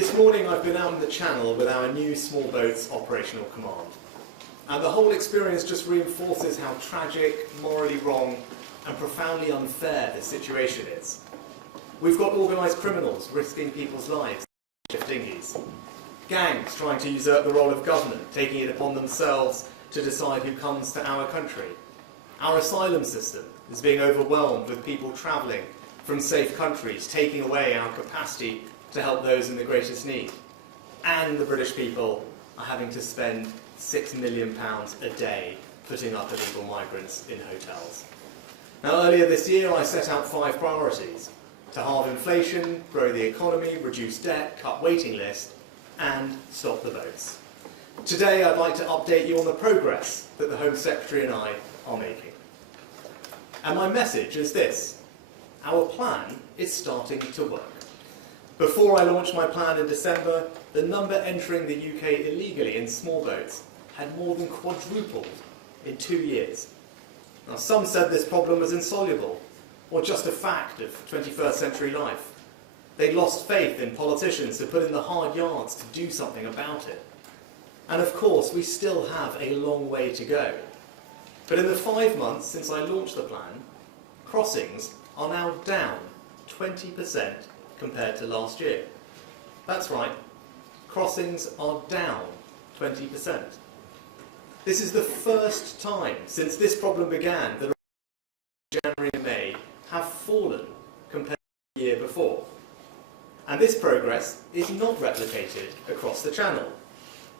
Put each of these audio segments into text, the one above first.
This morning I've been out in the Channel with our new small boats operational command. And the whole experience just reinforces how tragic, morally wrong and profoundly unfair this situation is. We've got organised criminals risking people's lives in dinghies. Gangs trying to usurp the role of government, taking it upon themselves to decide who comes to our country. Our asylum system is being overwhelmed with people travelling from safe countries, taking away our capacity to help those in the greatest need. And the British people are having to spend £6 million a day putting up illegal migrants in hotels. Now, earlier this year I set out 5 priorities: to halve inflation, grow the economy, reduce debt, cut waiting lists, and stop the boats. Today I'd like to update you on the progress that the Home Secretary and I are making. And my message is this: our plan is starting to work. Before I launched my plan in December, the number entering the UK illegally in small boats had more than quadrupled in 2 years. Now, some said this problem was insoluble, or just a fact of 21st century life. They lost faith in politicians to put in the hard yards to do something about it. And of course, we still have a long way to go. But in the 5 months since I launched the plan, crossings are now down 20% compared to last year. That's right, crossings are down 20%. This is the first time since this problem began that January and May have fallen compared to the year before. And this progress is not replicated across the Channel.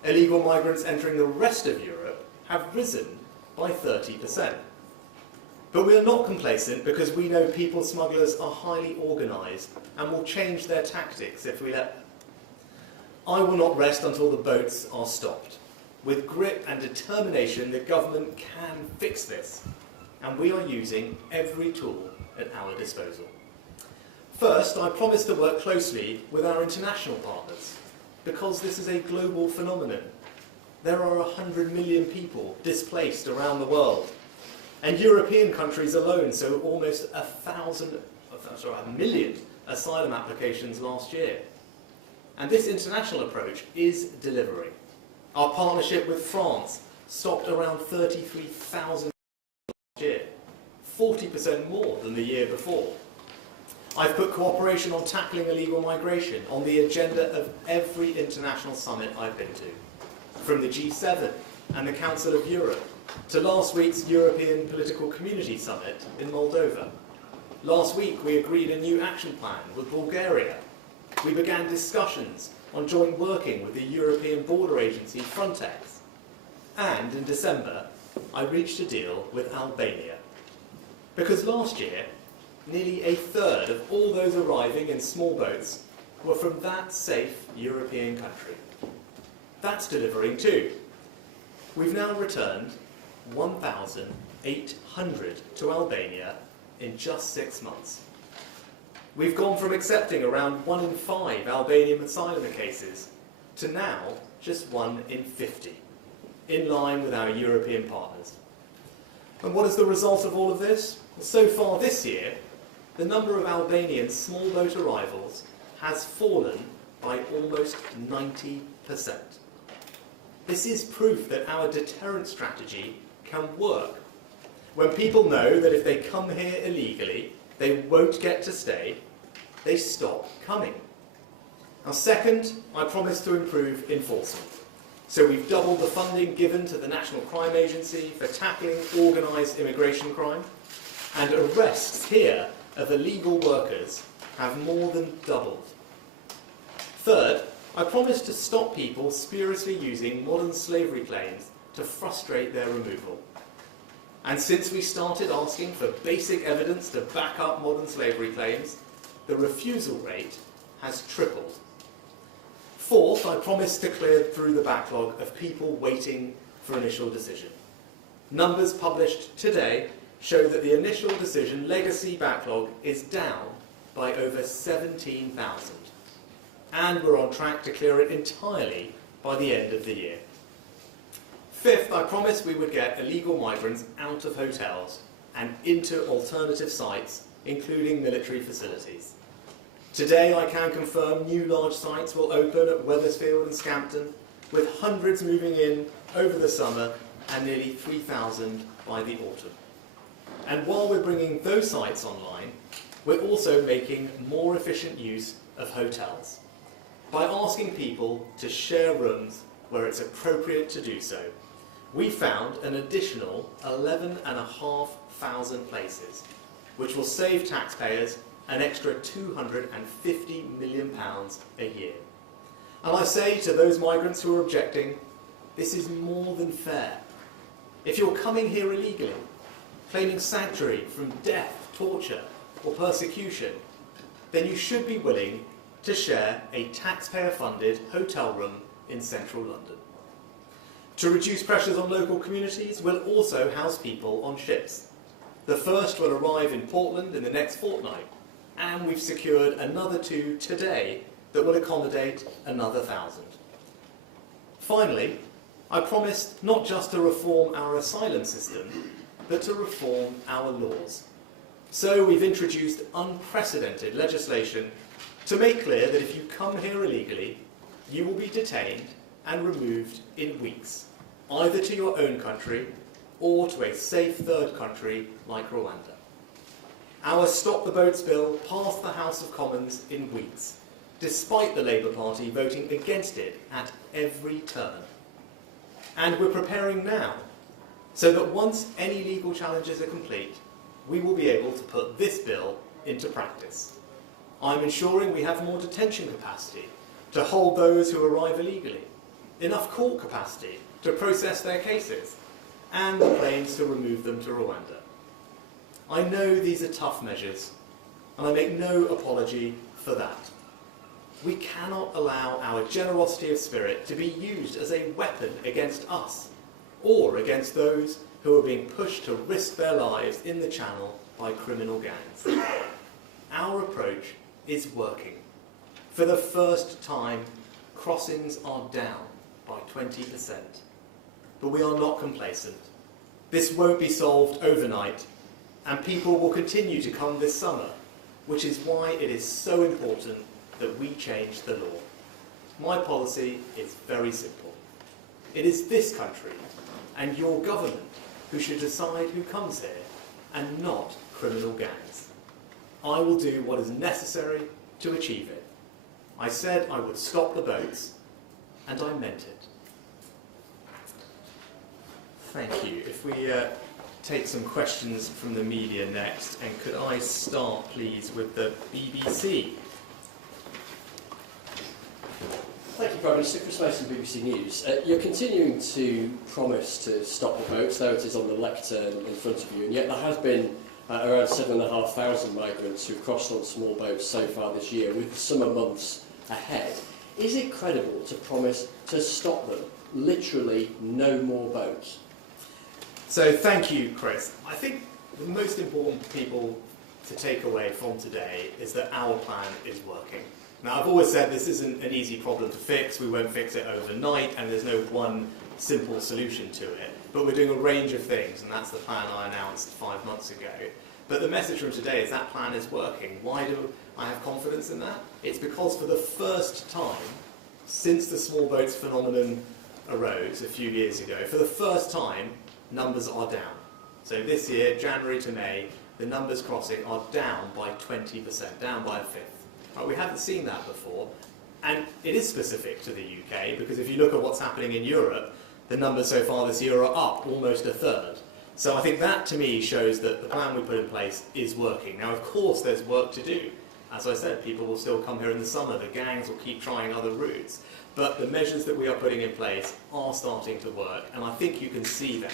Illegal migrants entering the rest of Europe have risen by 30%. But we are not complacent, because we know people smugglers are highly organised and will change their tactics if we let them. I will not rest until the boats are stopped. With grit and determination, the government can fix this, and we are using every tool at our disposal. First, I promise to work closely with our international partners, because this is a global phenomenon. There are 100 million people displaced around the world, and European countries alone saw almost a million asylum applications last year. And this international approach is delivering. Our partnership with France stopped around 33,000 last year, 40% more than the year before. I've put cooperation on tackling illegal migration on the agenda of every international summit I've been to, from the G7 and the Council of Europe to last week's European Political Community Summit in Moldova. Last week we agreed a new action plan with Bulgaria. We began discussions on joint working with the European Border Agency Frontex. And in December, I reached a deal with Albania. Because last year, nearly a third of all those arriving in small boats were from that safe European country. That's delivering too. We've now returned 1,800 to Albania in just 6 months. We've gone from accepting around 1 in 5 Albanian asylum cases to now just 1 in 50, in line with our European partners. And what is the result of all of this? Well, so far this year, the number of Albanian small boat arrivals has fallen by almost 90%. This is proof that our deterrent strategy can work. When people know that if they come here illegally, they won't get to stay, they stop coming. Now, second, I promise to improve enforcement. So we've doubled the funding given to the National Crime Agency for tackling organised immigration crime, and arrests here of illegal workers have more than doubled. Third, I promise to stop people spuriously using modern slavery claims to frustrate their removal. And since we started asking for basic evidence to back up modern slavery claims, the refusal rate has tripled. Fourth, I promise to clear through the backlog of people waiting for initial decision. Numbers published today show that the initial decision legacy backlog is down by over 17,000. And we're on track to clear it entirely by the end of the year. Fifth, I promised we would get illegal migrants out of hotels and into alternative sites, including military facilities. Today I can confirm new large sites will open at Wethersfield and Scampton, with hundreds moving in over the summer and nearly 3,000 by the autumn. And while we're bringing those sites online, we're also making more efficient use of hotels by asking people to share rooms where it's appropriate to do so. We found an additional 11,500 places, which will save taxpayers an extra £250 million a year. And I say to those migrants who are objecting, this is more than fair. If you're coming here illegally, claiming sanctuary from death, torture, or persecution, then you should be willing to share a taxpayer-funded hotel room in central London. To reduce pressures on local communities, we'll also house people on ships. The first will arrive in Portland in the next fortnight, and we've secured another 2 today that will accommodate another 1,000. Finally, I promised not just to reform our asylum system, but to reform our laws. So we've introduced unprecedented legislation to make clear that if you come here illegally, you will be detained and removed in weeks, either to your own country or to a safe third country like Rwanda. Our Stop the Boats bill passed the House of Commons in weeks, despite the Labour Party voting against it at every turn. And we're preparing now, so that once any legal challenges are complete, we will be able to put this bill into practice. I'm ensuring we have more detention capacity to hold those who arrive illegally, enough court capacity to process their cases, and the planes to remove them to Rwanda. I know these are tough measures, and I make no apology for that. We cannot allow our generosity of spirit to be used as a weapon against us, or against those who are being pushed to risk their lives in the Channel by criminal gangs. Our approach is working. For the first time, crossings are down by 20%. But we are not complacent. This won't be solved overnight, and people will continue to come this summer, which is why it is so important that we change the law. My policy is very simple. It is this country and your government who should decide who comes here, and not criminal gangs. I will do what is necessary to achieve it. I said I would stop the boats, and I meant it. Thank you. If we take some questions from the media next, and could I start, please, with the BBC? Thank you, Prime Minister. Chris Mason, BBC News. You're continuing to promise to stop the boats, though it is on the lectern in front of you, and yet there has been around 7,500 migrants who've crossed on small boats so far this year, with summer months ahead. Is it credible to promise to stop them? Literally no more boats? So thank you, Chris. I think the most important people to take away from today is that our plan is working. Now, I've always said this isn't an easy problem to fix. We won't fix it overnight, and there's no one simple solution to it. But we're doing a range of things, and that's the plan I announced 5 months ago. But the message from today is that plan is working. Why do I have confidence in that? It's because for the first time since the small boats phenomenon arose a few years ago, for the first time, numbers are down. So this year, January to May, the numbers crossing are down by 20%, down by a fifth. We haven't seen that before, and it is specific to the UK, because if you look at what's happening in Europe, the numbers so far this year are up almost a third. So I think that, to me, shows that the plan we put in place is working. Now, of course, there's work to do. As I said, people will still come here in the summer, the gangs will keep trying other routes, but the measures that we are putting in place are starting to work, and I think you can see that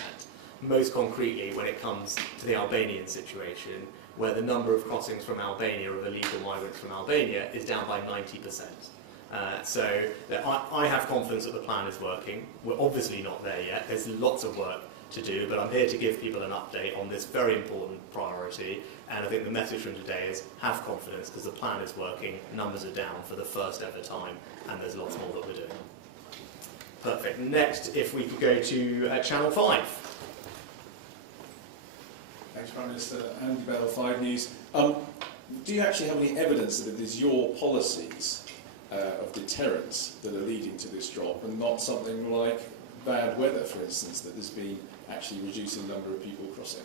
most concretely when it comes to the Albanian situation, where the number of crossings from Albania, of illegal migrants from Albania, is down by 90%. So I have confidence that the plan is working. We're obviously not there yet. There's lots of work to do, but I'm here to give people an update on this very important priority, and I think the message from today is have confidence, because the plan is working, numbers are down for the first ever time, and there's lots more that we're doing. Perfect. Next, if we could go to Channel 5. Thanks, Prime Minister. Andy Bell, 5 News. Do you actually have any evidence that it is your policies of deterrence that are leading to this drop, and not something like bad weather, for instance, that has been actually reducing the number of people crossing?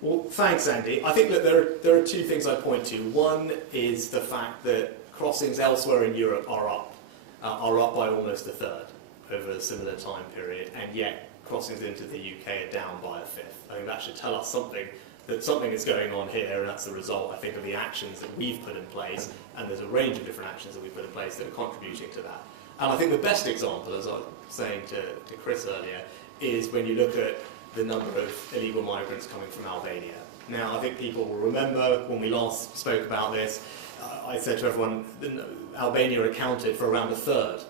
Well, thanks, Andy. I think that there are two things I'd point to. One is the fact that crossings elsewhere in Europe are up by almost a third over a similar time period, and yet crossings into the UK are down by a fifth. I think that should tell us that something is going on here, and that's the result, I think, of the actions that we've put in place, and there's a range of different actions that we've put in place that are contributing to that. And I think the best example, as I was saying to Chris earlier, is when you look at the number of illegal migrants coming from Albania. Now, I think people will remember when we last spoke about this, I said to everyone that Albania accounted for around a third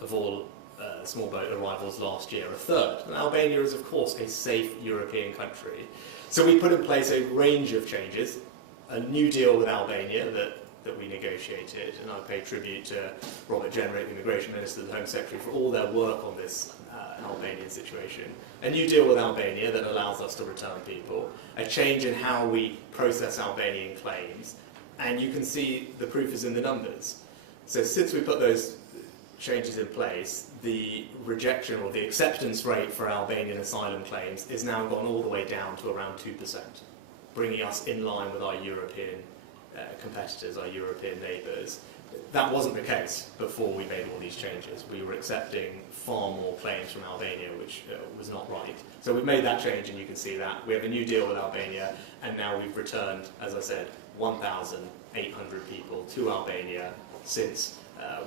of all small boat arrivals last year, a third. And Albania is, of course, a safe European country. So we put in place a range of changes, a new deal with Albania that we negotiated, and I pay tribute to Robert Jenrick, the Immigration Minister and the Home Secretary, for all their work on this Albanian situation. A new deal with Albania that allows us to return people, a change in how we process Albanian claims, and you can see the proof is in the numbers. So since we put those changes in place, the rejection or the acceptance rate for Albanian asylum claims is now gone all the way down to around 2%, bringing us in line with our European competitors, our European neighbours. That wasn't the case before we made all these changes. We were accepting far more claims from Albania, which was not right. So we've made that change, and you can see that. We have a new deal with Albania, and now we've returned, as I said, 1,800 people to Albania since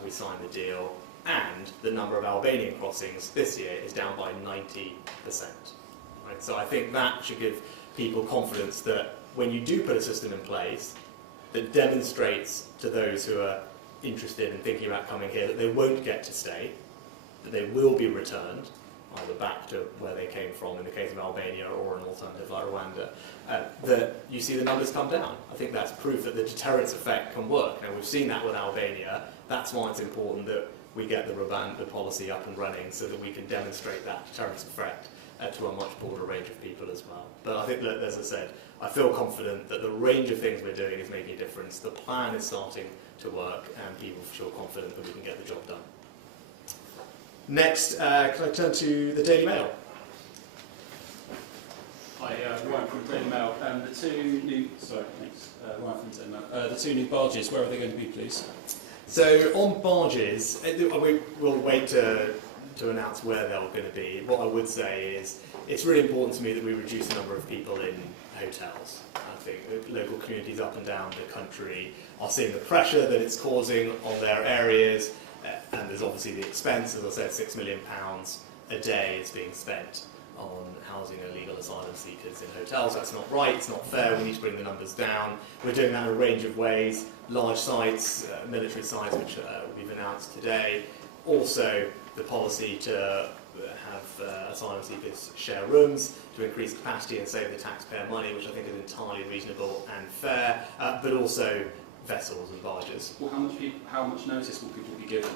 we signed the deal, and the number of Albanian crossings this year is down by 90%. Right? So I think that should give people confidence that when you do put a system in place that demonstrates to those who are interested in thinking about coming here that they won't get to stay, that they will be returned, either back to where they came from in the case of Albania or an alternative like Rwanda, that you see the numbers come down. I think that's proof that the deterrence effect can work. Now, we've seen that with Albania. That's why it's important that we get the policy up and running so that we can demonstrate that deterrence effect to a much broader range of people as well. But I think that, as I said, I feel confident that the range of things we're doing is making a difference. The plan is starting to work, and people feel confident that we can get the job done. Next, can I turn to the Daily Mail? Hi, Ryan from Daily Mail. Ryan from Daily Mail. The two new barges, where are they going to be, please? So on barges, we'll wait to announce where they're going to be. What I would say is it's really important to me that we reduce the number of people in hotels. I think local communities up and down the country are seeing the pressure that it's causing on their areas, and there's obviously the expense. As I said, £6 million a day is being spent on housing illegal asylum seekers in hotels. That's not right, it's not fair, we need to bring the numbers down. We're doing that in a range of ways, large sites, military sites, which we've announced today. Also, the policy to have asylum seekers share rooms to increase capacity and save the taxpayer money, which I think is entirely reasonable and fair, but also vessels and barges. Well, how much notice will people be given?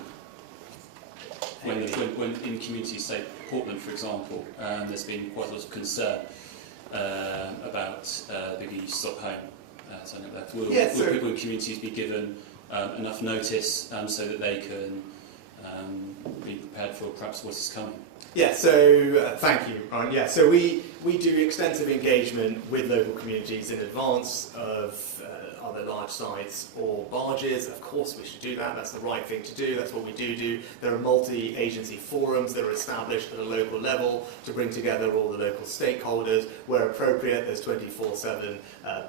When in communities, say Portland, for example, there's been quite a lot of concern about the use stop home. Will people in communities be given enough notice so that they can be prepared for perhaps what is coming? Yeah, so thank you, Ryan. Yeah, so we do extensive engagement with local communities in advance of other large sites or barges. Of course we should do that, that's the right thing to do, that's what we do. There are multi-agency forums that are established at a local level to bring together all the local stakeholders. Where appropriate, there's 24/7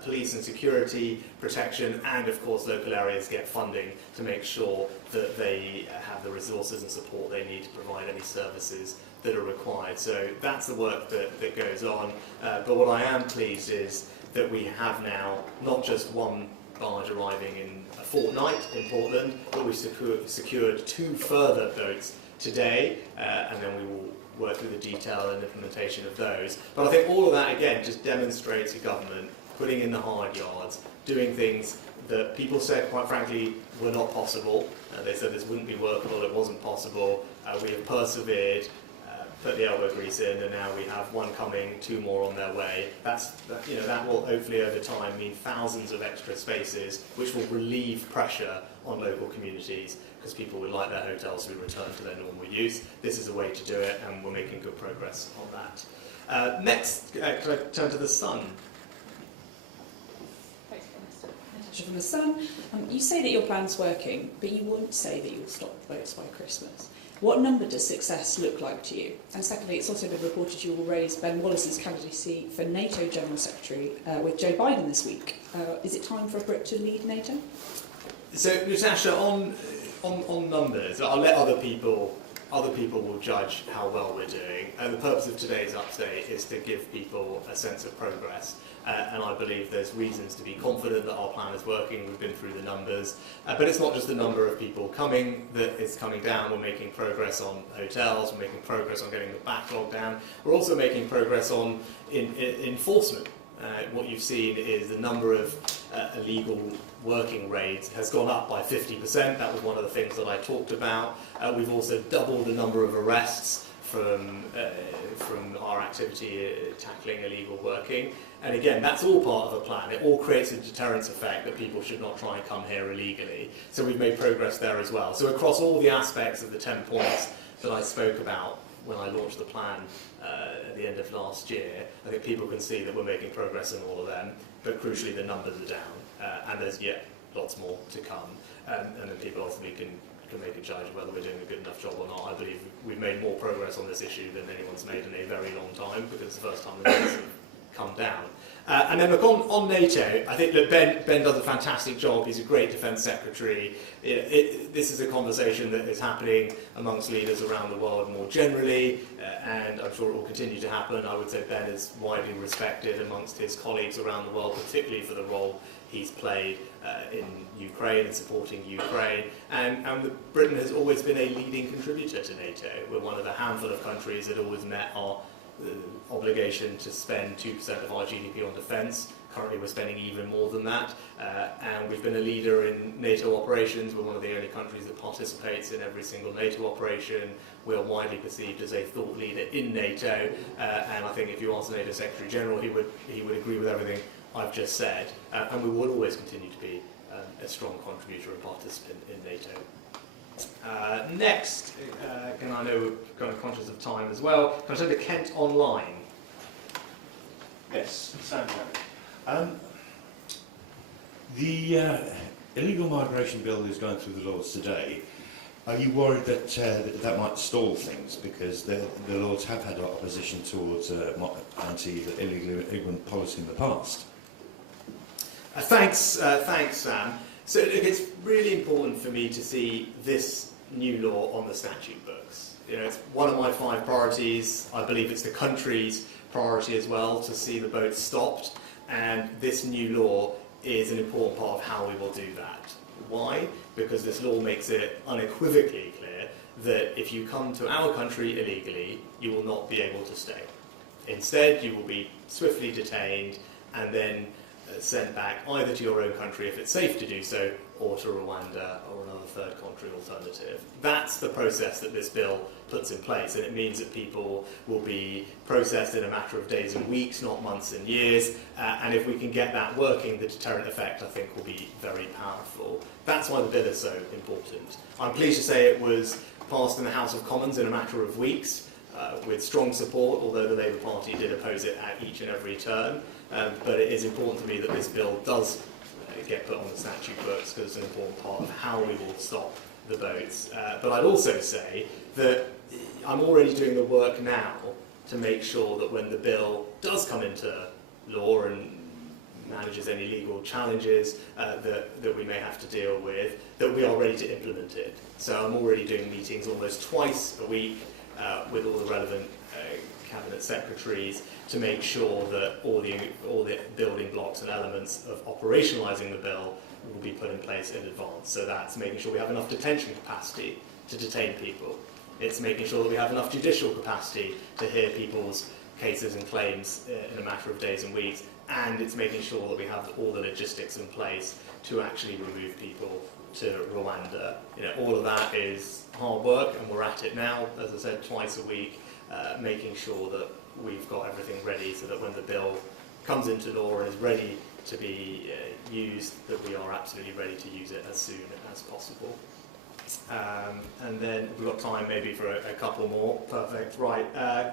police and security protection, and of course local areas get funding to make sure that they have the resources and support they need to provide any services that are required. So that's the work that goes on. But what I am pleased is that we have now not just one barge arriving in a fortnight in Portland, but we've secured 2 further boats today, and then we will work through the detail and implementation of those. But I think all of that, again, just demonstrates a government putting in the hard yards, doing things that people said, quite frankly, were not possible. They said this wouldn't be workable, it wasn't possible. We have persevered. put the elbow grease in, and now we have one coming, 2 more on their way. That will hopefully over time mean thousands of extra spaces, which will relieve pressure on local communities, because people would like their hotels to be returned to their normal use. This is a way to do it, and we're making good progress on that. Next, can I turn to the Sun? Thanks, Minister. Natasha from the Sun. You say that your plan's working, but you won't say that you'll stop the votes by Christmas. What number does success look like to you? And secondly, it's also been reported you will raise Ben Wallace's candidacy for NATO General Secretary with Joe Biden this week. Is it time for a Brit to lead NATO? So, Natasha, on numbers, I'll let other people will judge how well we're doing. The purpose of today's update is to give people a sense of progress. And I believe there's reasons to be confident that our plan is working. We've been through the numbers. But it's not just the number of people coming that is coming down. We're making progress on hotels. We're making progress on getting the backlog down. We're also making progress on enforcement. What you've seen is the number of illegal working raids has gone up by 50%. That was one of the things that I talked about. We've also doubled the number of arrests from our activity tackling illegal working. And again, that's all part of a plan. It all creates a deterrence effect that people should not try and come here illegally. So we've made progress there as well. So across all the aspects of the 10 points that I spoke about when I launched the plan at the end of last year, I think people can see that we're making progress in all of them, but crucially the numbers are down, and there's yet lots more to come. And then people ultimately can make a judge of whether we're doing a good enough job or not. I believe we've made more progress on this issue than anyone's made in a very long time, because it's the first time the numbers have come down. And then look, on NATO, I think that Ben does a fantastic job. He's a great defence secretary. This is a conversation that is happening amongst leaders around the world more generally, and I'm sure it will continue to happen. I would say Ben is widely respected amongst his colleagues around the world, particularly for the role he's played in Ukraine and supporting Ukraine. And Britain has always been a leading contributor to NATO. We're one of the handful of countries that always met our obligation to spend 2% of our GDP on defence. Currently we're spending even more than that, and we've been a leader in NATO operations. We're one of the only countries that participates in every single NATO operation. We're widely perceived as a thought leader in NATO, and I think if you ask the NATO Secretary General, he would agree with everything I've just said, and we will always continue to be a strong contributor and participant in NATO. Next, and I know we're kind of conscious of time as well, can I turn to Kent Online? Yes, Sam. The illegal migration bill is going through the Lords today. Are you worried that that might stall things, because the Lords have had opposition towards anti-illegal immigrant policy in the past? Thanks, Sam. So look, it's really important for me to see this new law on the statute books. It's one of my 5 priorities. I believe it's the country's priority as well to see the boats stopped, and this new law is an important part of how we will do that. Why? Because this law makes it unequivocally clear that if you come to our country illegally, you will not be able to stay. Instead, you will be swiftly detained and then sent back either to your own country if it's safe to do so, or to Rwanda or another third country alternative. That's the process that this bill puts in place, and it means that people will be processed in a matter of days and weeks, not months and years, and if we can get that working, the deterrent effect, I think, will be very powerful. That's why the bill is so important. I'm pleased to say it was passed in the House of Commons in a matter of weeks, with strong support, although the Labour Party did oppose it at each and every turn. But it is important to me that this bill does get put on the statute books, because it's an important part of how we will stop the boats. But I'd also say that I'm already doing the work now to make sure that when the bill does come into law and manages any legal challenges that we may have to deal with, that we are ready to implement it. So I'm already doing meetings almost twice a week with all the relevant cabinet secretaries to make sure that all the building blocks and elements of operationalising the bill will be put in place in advance. So that's making sure we have enough detention capacity to detain people. It's making sure that we have enough judicial capacity to hear people's cases and claims in a matter of days and weeks, and it's making sure that we have all the logistics in place to actually remove people to Rwanda. All of that is hard work, and we're at it now, as I said, twice a week. making sure that we've got everything ready so that when the bill comes into law and is ready to be used, that we are absolutely ready to use it as soon as possible. And then we've got time maybe for a couple more. Perfect. Right.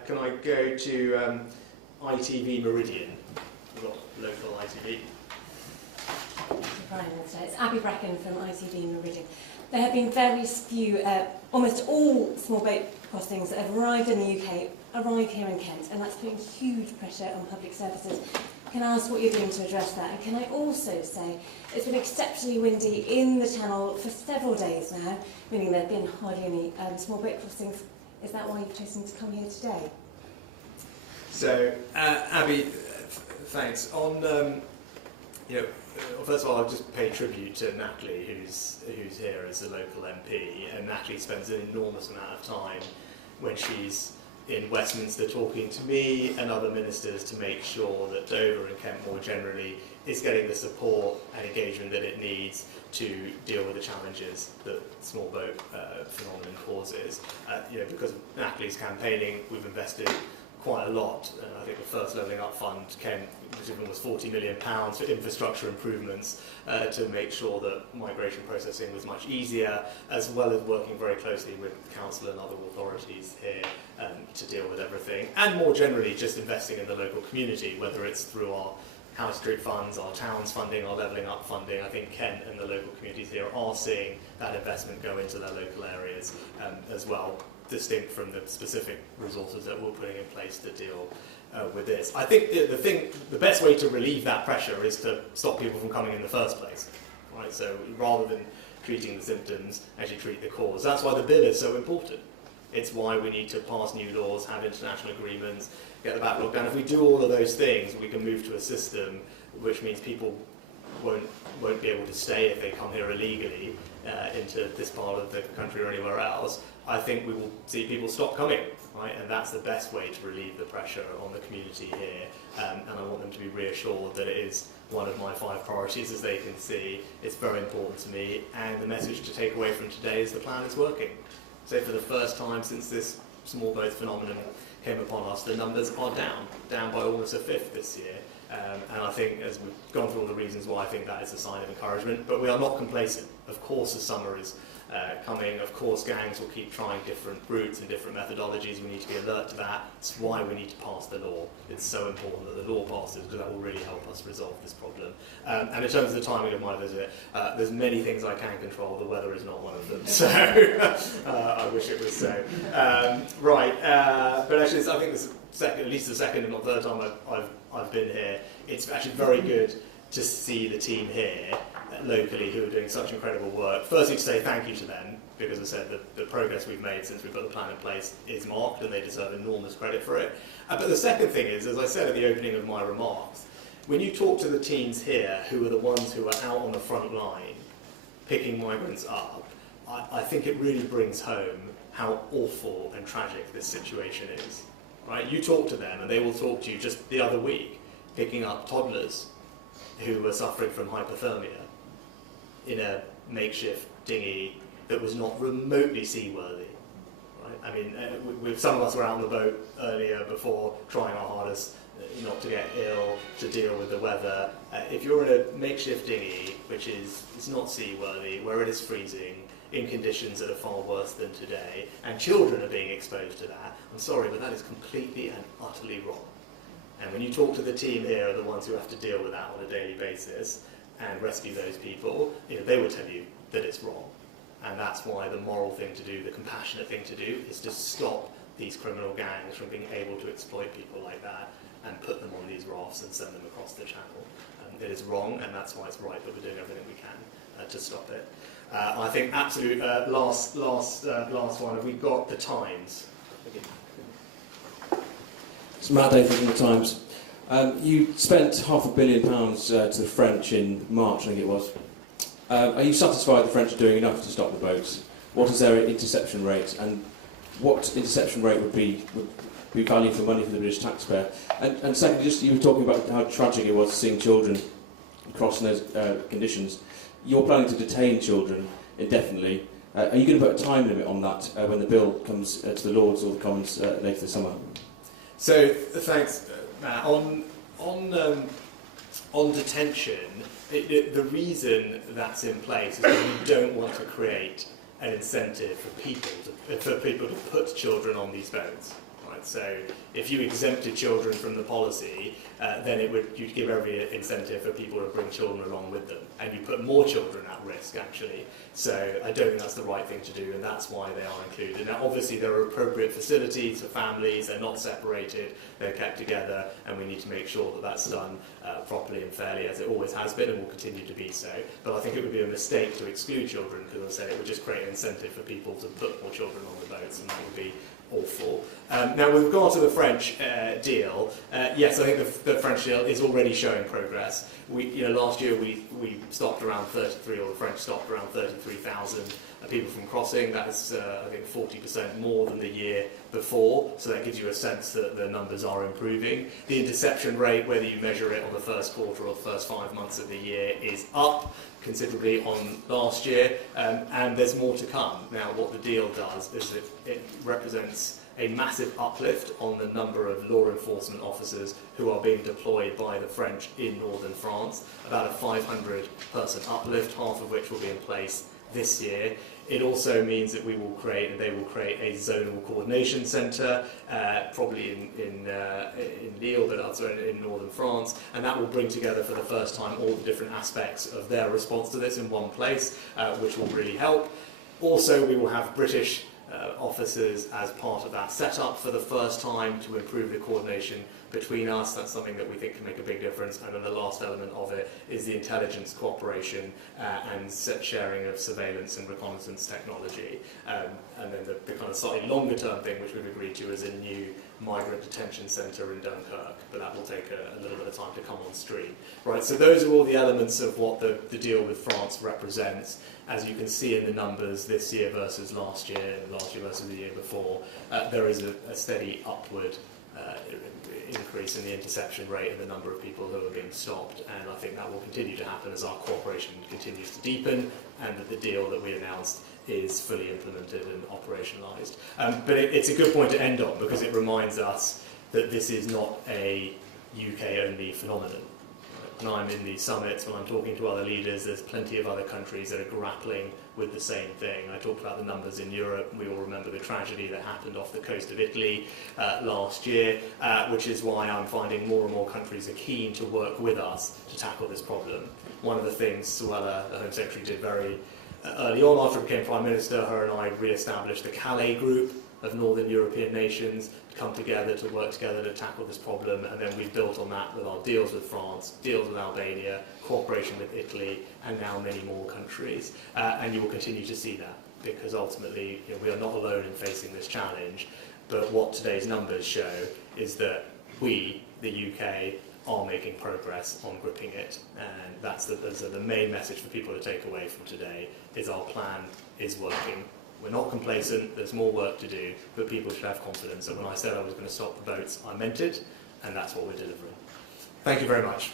Can I go to ITV Meridian? We've got local ITV. Prime Minister. It's Abby Bracken from ITV Meridian. There have been very few, almost all small boat crossings that have arrived in the UK arrive here in Kent, and that's putting huge pressure on public services. Can I ask what you're doing to address that? And can I also say it's been exceptionally windy in the Channel for several days now, meaning there have been hardly any small boat crossings. Is that why you've chosen to come here today? So, Abby, thanks. On first of all, I'll just pay tribute to Natalie, who's here as a local MP, and Natalie spends an enormous amount of time when she's in Westminster talking to me and other ministers to make sure that Dover and Kent more generally is getting the support and engagement that it needs to deal with the challenges that small boat phenomenon causes. Because of Natalie's campaigning, we've invested quite a lot. I think the first Levelling Up Fund came with almost £40 million for infrastructure improvements to make sure that migration processing was much easier, as well as working very closely with the council and other authorities here to deal with everything. And more generally, just investing in the local community, whether it's through our House Street funds, our towns funding, our Levelling Up funding. I think Kent and the local communities here are seeing that investment go into their local areas as well, distinct from the specific resources that we're putting in place to deal with this. I think the best way to relieve that pressure is to stop people from coming in the first place, right? So rather than treating the symptoms, actually treat the cause. That's why the bill is so important. It's why we need to pass new laws, have international agreements, get the backlog down. If we do all of those things, we can move to a system which means people won't be able to stay if they come here illegally into this part of the country or anywhere else. I think we will see people stop coming, right? And that's the best way to relieve the pressure on the community here. And I want them to be reassured that it is one of my 5 priorities, as they can see. It's very important to me. And the message to take away from today is the plan is working. So for the first time since this small boat phenomenon came upon us, the numbers are down by almost a fifth this year. And I think, as we've gone through all the reasons why, I think that is a sign of encouragement. But we are not complacent. Of course, the summer is coming. Of course, gangs will keep trying different routes and different methodologies. We need to be alert to that. It's why we need to pass the law. It's so important that the law passes, because that will really help us resolve this problem. And in terms of the timing of my visit, there's many things I can control. The weather is not one of them. So I wish it was so. But actually, I think this at least the second, if not third time I've been here. It's actually very good to see the team here locally who are doing such incredible work. Firstly, to say thank you to them, because as I said, the progress we've made since we put the plan in place is marked, and they deserve enormous credit for it. But the second thing is, as I said at the opening of my remarks, when you talk to the teams here who are the ones who are out on the front line picking migrants up, I think it really brings home how awful and tragic this situation is. Right? You talk to them, and they will talk to you just the other week, picking up toddlers who were suffering from hypothermia in a makeshift dinghy that was not remotely seaworthy. Right? I mean, some of us were out on the boat earlier before, trying our hardest not to get ill, to deal with the weather. If you're in a makeshift dinghy, which is not seaworthy, where it is freezing, in conditions that are far worse than today, and children are being exposed to that, I'm sorry, but that is completely and utterly wrong. And when you talk to the team here, are the ones who have to deal with that on a daily basis and rescue those people, they will tell you that it's wrong. And that's why the moral thing to do, the compassionate thing to do, is to stop these criminal gangs from being able to exploit people like that and put them on these rafts and send them across the channel. It is wrong, and that's why it's right that we're doing everything we can to stop it. I think absolute last one. Have we got the Times? It's Matt David from the Times. You spent £500 million to the French in March, I think it was. Are you satisfied the French are doing enough to stop the boats? What is their interception rate, and what interception rate would be value for money for the British taxpayer? And secondly, just you were talking about how tragic it was seeing children crossing those conditions. You're planning to detain children indefinitely. Are you going to put a time limit on that when the bill comes to the Lords or the Commons later this summer? So, thanks, Matt. On detention, the reason that's in place is that we don't want to create an incentive for people to put children on these boats. Right? So, if you exempted children from the policy, then you'd give every incentive for people to bring children along with them, and you put more children at risk, actually. So I don't think that's the right thing to do, and that's why they are included. Now, obviously, there are appropriate facilities for families. They're not separated. They're kept together, and we need to make sure that that's done properly and fairly, as it always has been and will continue to be so. But I think it would be a mistake to exclude children, because, as I said, it would just create an incentive for people to put more children on the boats, and that would be awful. Now, with regard to the French deal, yes, I think the French deal is already showing progress. Last year we stopped around 33, or the French stopped around 33,000 people from crossing. That is, I think, 40% more than the year before. So that gives you a sense that the numbers are improving. The interception rate, whether you measure it on the first quarter or the first 5 months of the year, is up considerably on last year, and there's more to come. Now, what the deal does is it represents a massive uplift on the number of law enforcement officers who are being deployed by the French in northern France, about a 500-person uplift, half of which will be in place this year. It also means that they will create a zonal coordination centre, probably in Lille, but also in northern France, and that will bring together for the first time all the different aspects of their response to this in one place, which will really help. Also, we will have British officers as part of that setup for the first time to improve the coordination between us. That's something that we think can make a big difference. And then the last element of it is the intelligence cooperation and sharing of surveillance and reconnaissance technology. And then the kind of slightly longer term thing, which we've agreed to, is a new migrant detention centre in Dunkirk, but that will take a little bit of time to come on stream. Right, so those are all the elements of what the deal with France represents. As you can see in the numbers this year versus last year, and last year versus the year before, there is a steady upward increase in the interception rate and the number of people who are being stopped, and I think that will continue to happen as our cooperation continues to deepen and that the deal that we announced is fully implemented and operationalised. But it's a good point to end on, because it reminds us that this is not a UK-only phenomenon. When I'm in these summits, when I'm talking to other leaders, there's plenty of other countries that are grappling with the same thing. I talked about the numbers in Europe. We all remember the tragedy that happened off the coast of Italy last year, which is why I'm finding more and more countries are keen to work with us to tackle this problem. One of the things Suella, the Home Secretary, did very early on after I became Prime Minister, her and I re-established the Calais Group of Northern European nations to come together, to work together to tackle this problem, and then we've built on that with our deals with France, deals with Albania, cooperation with Italy, and now many more countries. And you will continue to see that, because ultimately we are not alone in facing this challenge, but what today's numbers show is that we, the UK, are making progress on gripping it, and that's the main message for people to take away from today, is our plan is working. We're not complacent, there's more work to do, but people should have confidence that when I said I was going to stop the boats, I meant it, and that's what we're delivering. Thank you very much.